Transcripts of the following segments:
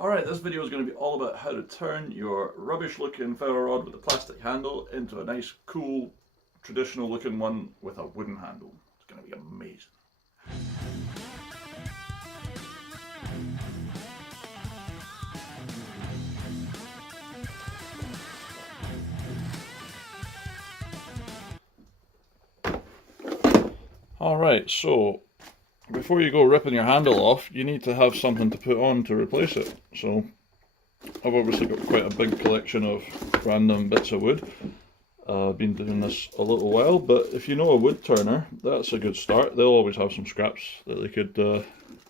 Alright, this video is going to be all about how to turn your rubbish looking ferro rod with a plastic handle into a nice, cool, traditional looking one with a wooden handle. It's going to be amazing. Alright, so before you go ripping your handle off, you need to have something to put on to replace it. So I've obviously got quite a big collection of random bits of wood. I've been doing this a little while, but if you know a wood turner, that's a good start. They'll always have some scraps that they could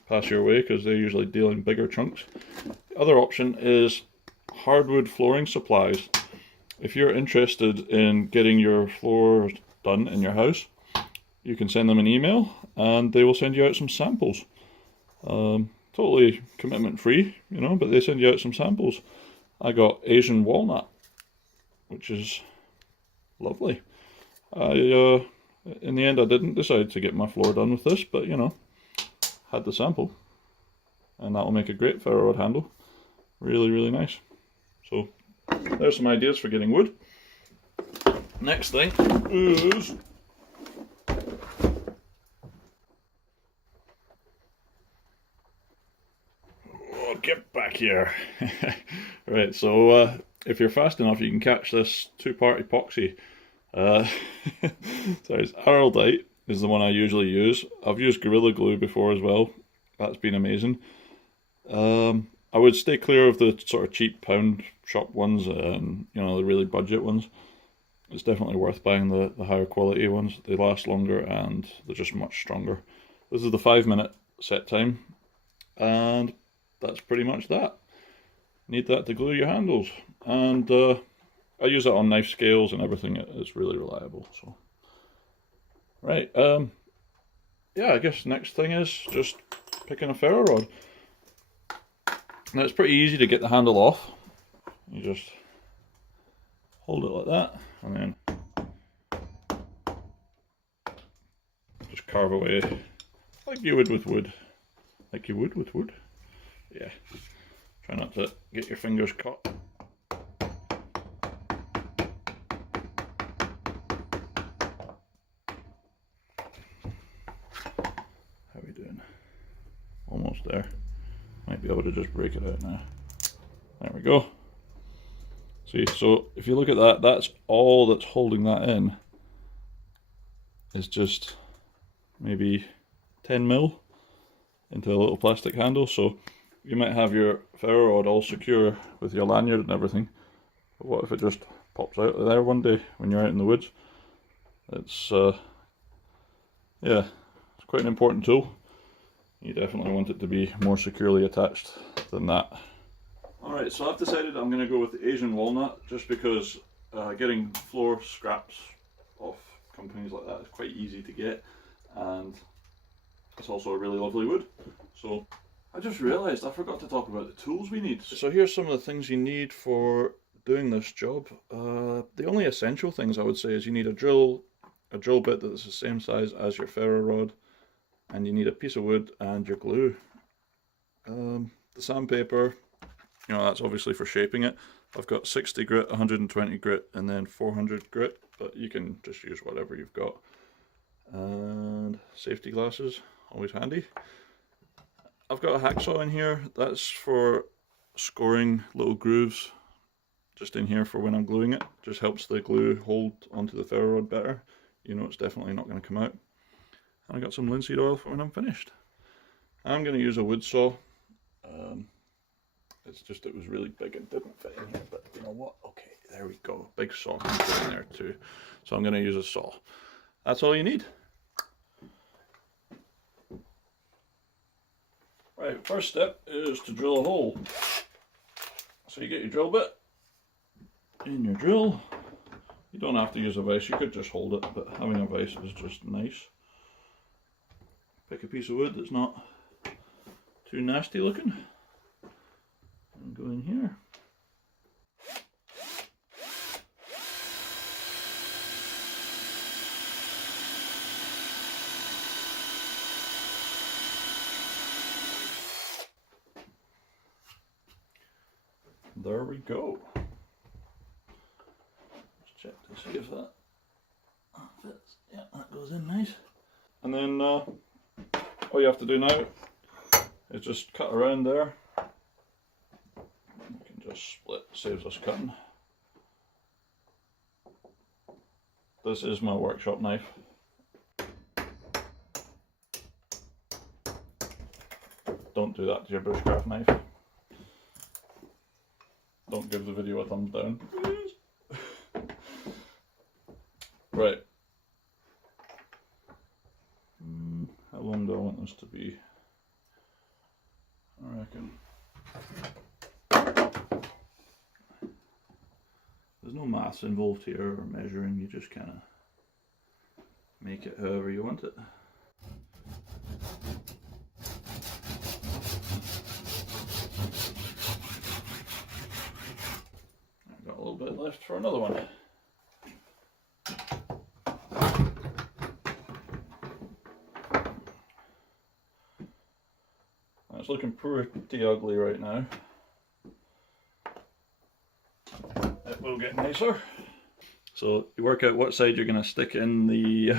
pass your way because they usually deal in bigger chunks. The other option is hardwood flooring supplies. If you're interested in getting your floors done in your house, you can send them an email and they will send you out some samples. Totally commitment free, you know, but they send you out some samples. I got Asian walnut, which is lovely. In the end I didn't decide to get my floor done with this, but you know, had the sample. And that'll make a great ferro rod handle. Really, really nice. So, there's some ideas for getting wood. Next thing is... get back here. Right, so if you're fast enough, you can catch this two-part epoxy. Sorry, Araldite is the one I usually use. I've used Gorilla Glue before as well. That's been amazing. I would stay clear of the sort of cheap pound shop ones and you know, the really budget ones. It's definitely worth buying the higher quality ones. They last longer and they're just much stronger. This is the 5-minute set time, and that's pretty much that. Need that to glue your handles, and I use it on knife scales and everything. It's really reliable. So, right, yeah, I guess next thing is just picking a ferro rod. Now it's pretty easy to get the handle off. You just hold it like that, and then just carve away like you would with wood. Like you would with wood. Yeah. Try not to get your fingers caught. How are we doing? Almost there. Might be able to just break it out now. There we go. See, so if you look at that, that's all that's holding that in. Is just maybe 10 mil into a little plastic handle. So you might have your ferro rod all secure with your lanyard and everything, but what if it just pops out of there one day when you're out in the woods? It's yeah, it's quite an important tool. You definitely want it to be more securely attached than that. Alright, so I've decided I'm going to go with the Asian walnut just because getting floor scraps off companies like that is quite easy to get, and it's also a really lovely wood. So I just realised I forgot to talk about the tools we need. So here's some of the things you need for doing this job. The only essential things I would say is you need a drill bit that's the same size as your ferro rod, and you need a piece of wood and your glue. The sandpaper, you know, that's obviously for shaping it. I've got 60 grit, 120 grit, and then 400 grit, but you can just use whatever you've got. And safety glasses, always handy. I've got a hacksaw in here. That's for scoring little grooves just in here for when I'm gluing it. Just helps the glue hold onto the ferro rod better. You know it's definitely not going to come out. And I got some linseed oil for when I'm finished. I'm going to use a wood saw. It's just it was really big and didn't fit in here, but you know what? Okay, there we go. Big saw can fit in there too. So I'm going to use a saw. That's all you need. Right, first step is to drill a hole. So you get your drill bit in your drill. You don't have to use a vise, you could just hold it, but having a vise is just nice. Pick a piece of wood that's not too nasty looking and go in here. there we go. Let's check to see if that fits. Yeah, that goes in nice. And then all you have to do now is just cut around there. You can just split, saves us cutting. This is my workshop knife. Don't do that to your bushcraft knife. Don't give the video a thumbs down. Right. How long do I want this to be? I reckon. There's no maths involved here or measuring, you just kind of make it however you want it. I've got a little bit left for another one. It's looking pretty ugly right now. It will get nicer. So you work out what side you're going to stick in the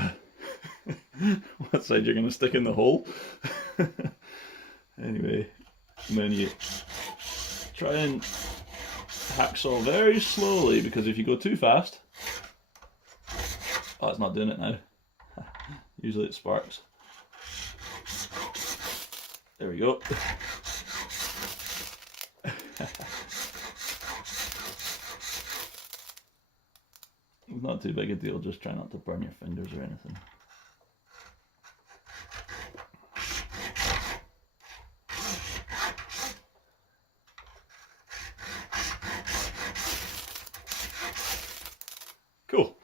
what side you're going to stick in the hole. Anyway, and then you try and hacksaw very slowly, because if you go too fast, oh, it's not doing it now. Usually it sparks. There we go. It's not too big a deal, just try not to burn your fingers or anything. Cool.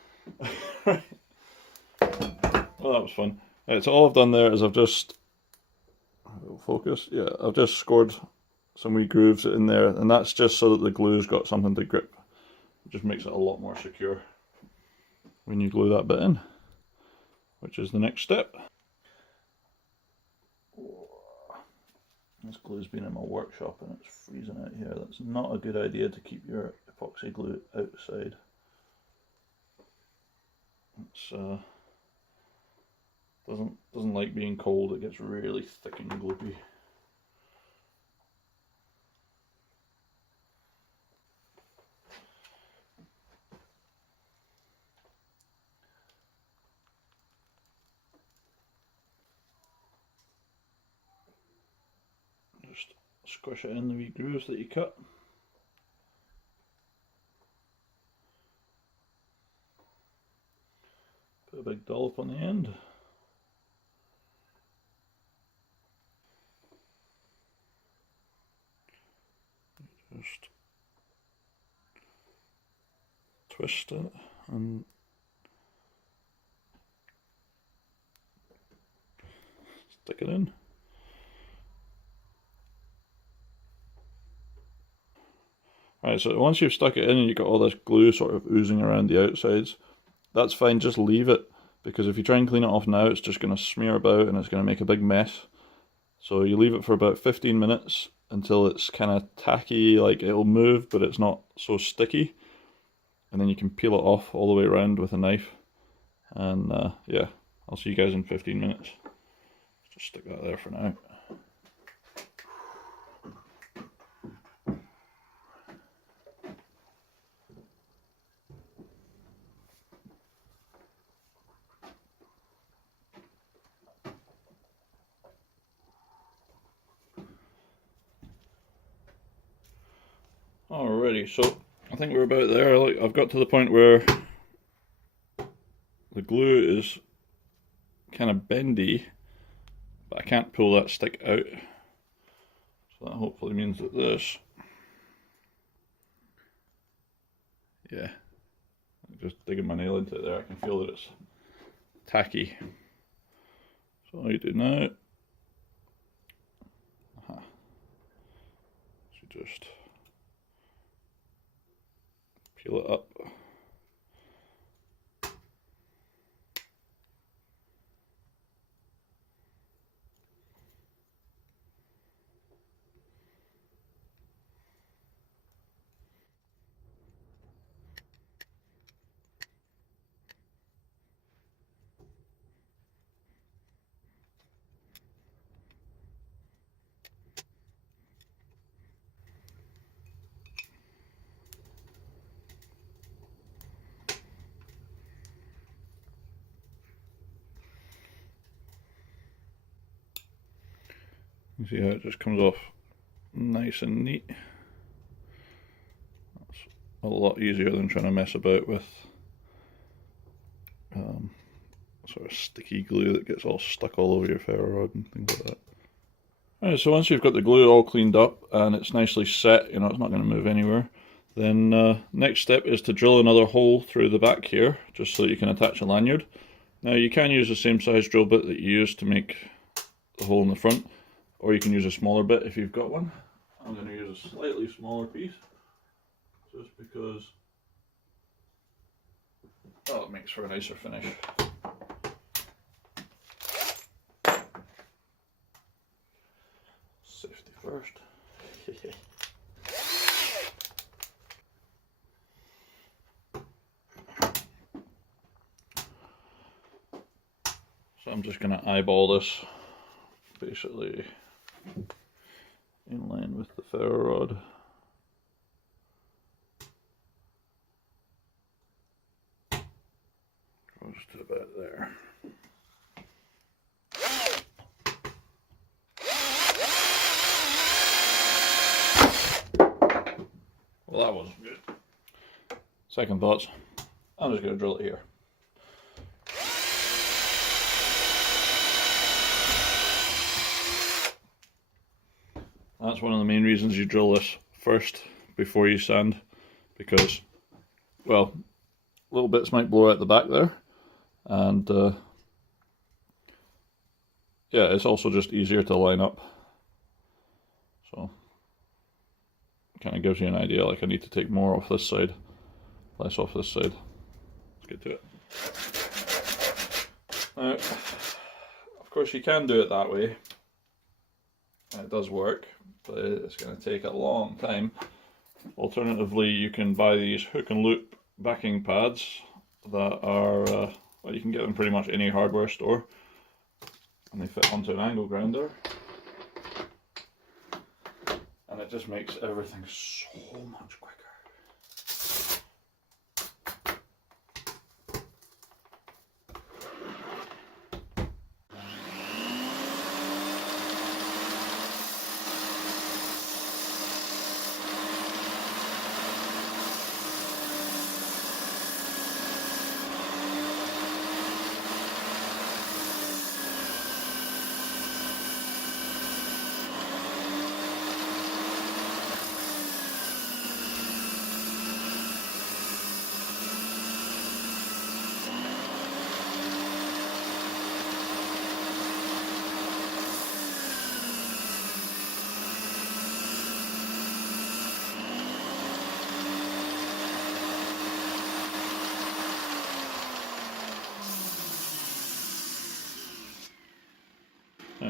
Right. Well, that was fun. Right, so all I've done there is I've just focus. Yeah, I've just scored some wee grooves in there, and that's just so that the glue's got something to grip. It just makes it a lot more secure when you glue that bit in, which is the next step. This glue's been in my workshop and it's freezing out here. That's not a good idea to keep your epoxy glue outside. It's doesn't like being cold. It gets really thick and gloopy. Just squish it in the wee grooves that you cut. Put a big dollop on the end. Just twist it and stick it in. Right, so once you've stuck it in and you've got all this glue sort of oozing around the outsides, that's fine, just leave it, because if you try and clean it off now, it's just going to smear about and it's going to make a big mess. So you leave it for about 15 minutes until it's kind of tacky, like it'll move but it's not so sticky, and then you can peel it off all the way around with a knife. And yeah, I'll see you guys in 15 minutes. Just stick that there for now. Alrighty, so I think we're about there. Like, I've got to the point where the glue is kind of bendy, but I can't pull that stick out. So that hopefully means that this, yeah, just digging my nail into it there, I can feel that it's tacky. So all you do now, so just peel it up. You see how it just comes off nice and neat. That's a lot easier than trying to mess about with sort of sticky glue that gets all stuck all over your ferro rod and things like that. Alright, so once you've got the glue all cleaned up and it's nicely set, you know, it's not going to move anywhere, then next step is to drill another hole through the back here, just so that you can attach a lanyard. Now you can use the same size drill bit that you used to make the hole in the front, or you can use a smaller bit if you've got one. I'm going to use a slightly smaller piece, just because, well, it makes for a nicer finish. Safety first. So I'm just going to eyeball this basically in line with the ferro rod. Just to about there. Well, that wasn't good. Second thoughts, I'm just going to drill it here. That's one of the main reasons you drill this first before you sand, because, well, little bits might blow out the back there, and yeah, it's also just easier to line up. So kind of gives you an idea, like I need to take more off this side, less off this side. Let's get to it. Now, of course you can do it that way, and it does work, but it's going to take a long time. Alternatively, you can buy these hook and loop backing pads that are, well, you can get them pretty much any hardware store, and they fit onto an angle grinder. And it just makes everything so much quicker.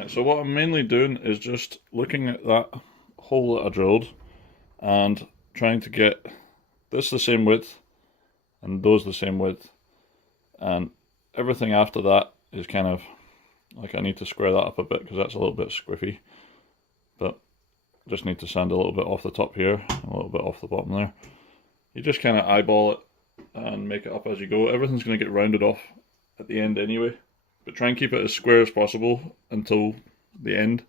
So what I'm mainly doing is just looking at that hole that I drilled and trying to get this the same width and those the same width, and everything after that is kind of like I need to square that up a bit because that's a little bit squiffy, but just need to sand a little bit off the top here and a little bit off the bottom there. You just kind of eyeball it and make it up as you go. Everything's going to get rounded off at the end anyway, but try and keep it as square as possible until the end,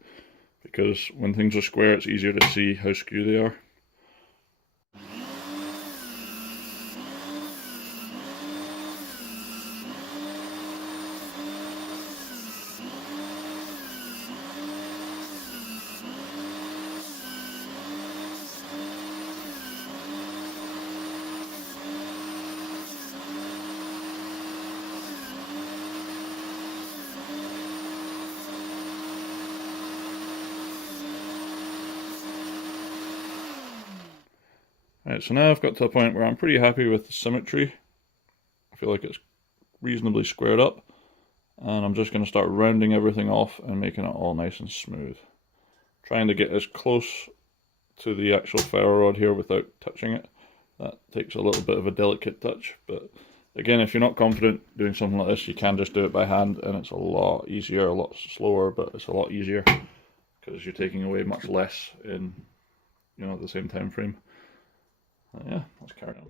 because when things are square it's easier to see how skew they are. Right, so now I've got to a point where I'm pretty happy with the symmetry. I feel like it's reasonably squared up, and I'm just going to start rounding everything off and making it all nice and smooth. Trying to get as close to the actual ferro rod here without touching it. That takes a little bit of a delicate touch, but again, if you're not confident doing something like this, you can just do it by hand, and it's a lot easier, a lot slower, but it's a lot easier because you're taking away much less in, you know, the same time frame. Yeah, let's carry on.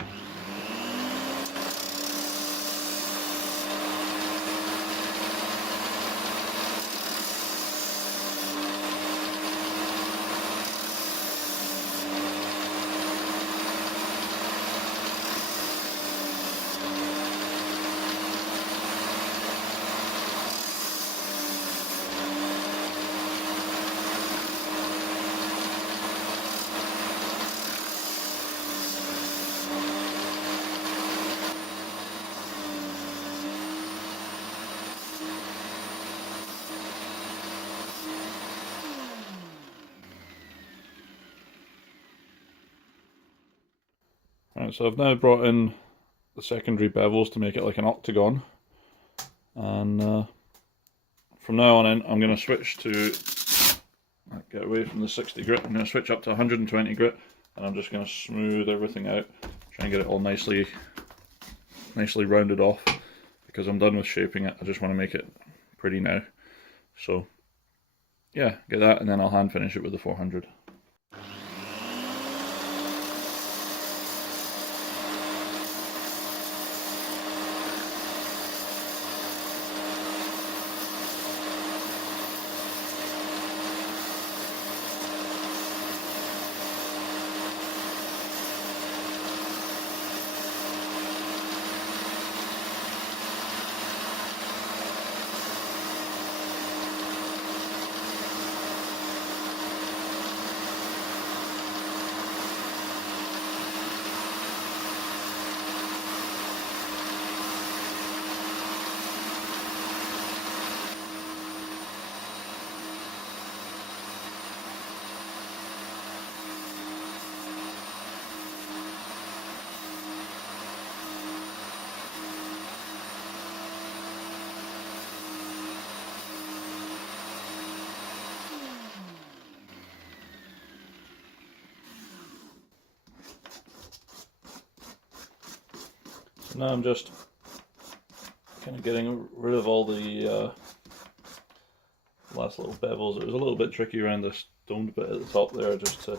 Right, so I've now brought in the secondary bevels to make it like an octagon, and from now on in I'm going to switch to, get away from the 60 grit, I'm going to switch up to 120 grit, and I'm just going to smooth everything out, try and get it all nicely rounded off, because I'm done with shaping it. I just want to make it pretty now. So yeah, get that, and then I'll hand finish it with the 400. So now I'm just kind of getting rid of all the last little bevels. It was a little bit tricky around the stoned bit at the top there, just to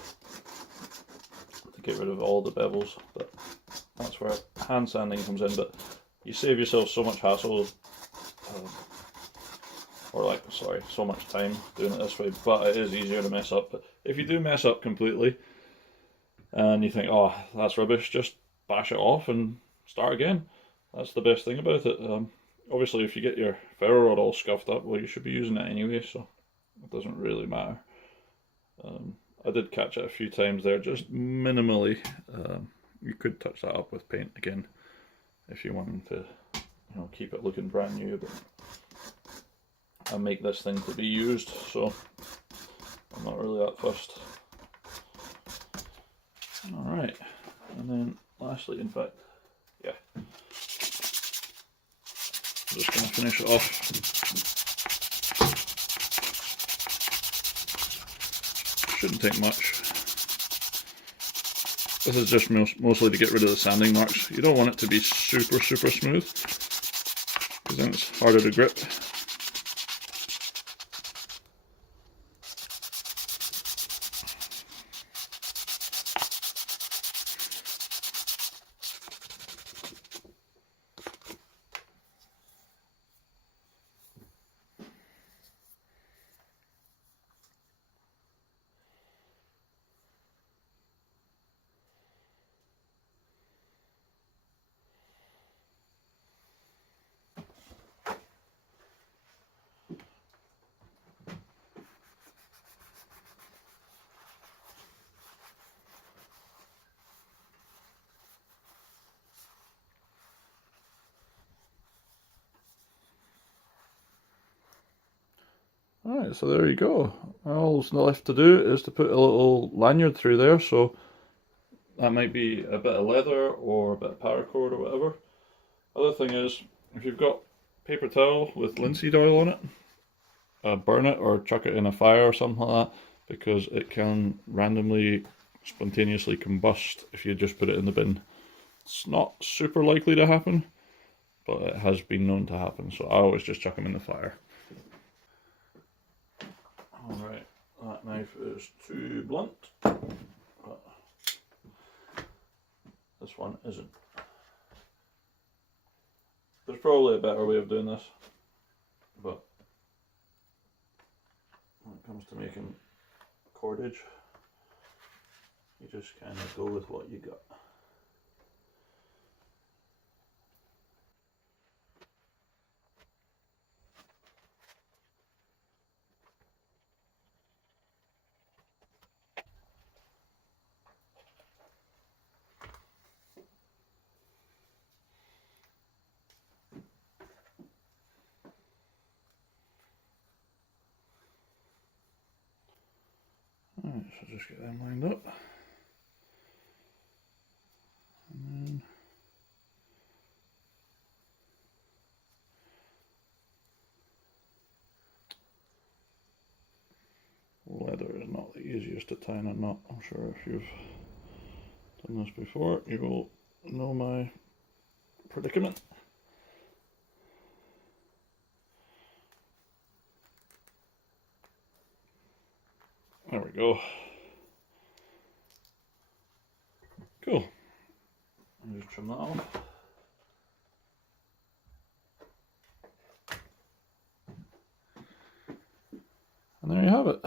get rid of all the bevels, but that's where hand sanding comes in. But you save yourself so much hassle, so much time doing it this way, but it is easier to mess up. But if you do mess up completely and you think, oh, that's rubbish, just bash it off and start again. That's the best thing about it. Obviously if you get your ferro rod all scuffed up, well, you should be using it anyway, so it doesn't really matter. I did catch it a few times there, just minimally. You could touch that up with paint again if you wanted to, keep it looking brand new, but I make this thing to be used, so I'm not really that fussed. Alright, and then lastly, in fact, yeah, I'm just going to finish it off. Shouldn't take much. This is just mostly to get rid of the sanding marks. You don't want it to be super smooth, because then it's harder to grip. Alright, so there you go. All that's left to do is to put a little lanyard through there, so that might be a bit of leather or a bit of paracord or whatever. Other thing is, if you've got paper towel with linseed oil on it, burn it or chuck it in a fire or something like that, because it can randomly, spontaneously combust if you just put it in the bin. It's not super likely to happen, but it has been known to happen, so I always just chuck them in the fire. Alright, that knife is too blunt, but this one isn't. There's probably a better way of doing this, but when it comes to making cordage, you just kind of go with what you got. Alright, so just get them lined up. easiest to tie in a knot. I'm sure if you've done this before, you will know my predicament. There we go. Cool. I'll just trim that off. And there you have it.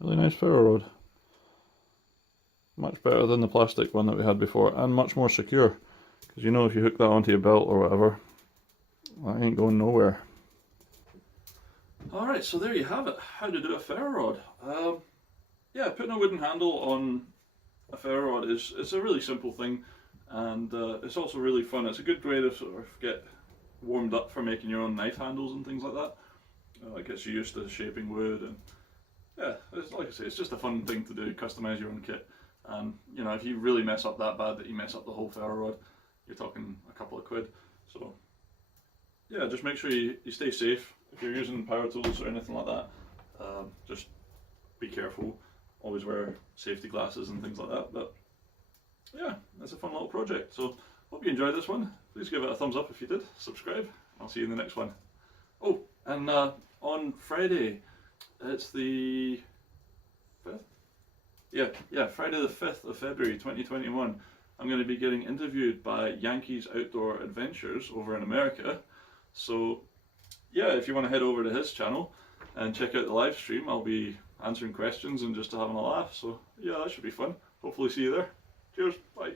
Really nice ferro rod. Much better than the plastic one that we had before, and much more secure. Because you know if you hook that onto your belt or whatever, that ain't going nowhere. Alright, so there you have it. How to do a ferro rod. Yeah, putting a wooden handle on a ferro rod is a really simple thing, and it's also really fun. It's a good way to sort of get warmed up for making your own knife handles and things like that. It gets you used to shaping wood, and yeah, it's, like I say, it's just a fun thing to do, customise your own kit. And you know, if you really mess up that bad that you mess up the whole ferro rod, you're talking a couple of quid. So yeah, just make sure you stay safe. If you're using power tools or anything like that, just be careful. Always wear safety glasses and things like that. But yeah, it's a fun little project. So hope you enjoyed this one. Please give it a thumbs up if you did. Subscribe. I'll see you in the next one. Oh, and on Friday, it's the 5th? Yeah, Friday the 5th of February 2021. I'm going to be getting interviewed by Yankees Outdoor Adventures over in America. So yeah, if you want to head over to his channel and check out the live stream, I'll be answering questions and just having a laugh. So yeah, that should be fun. Hopefully see you there. Cheers, bye.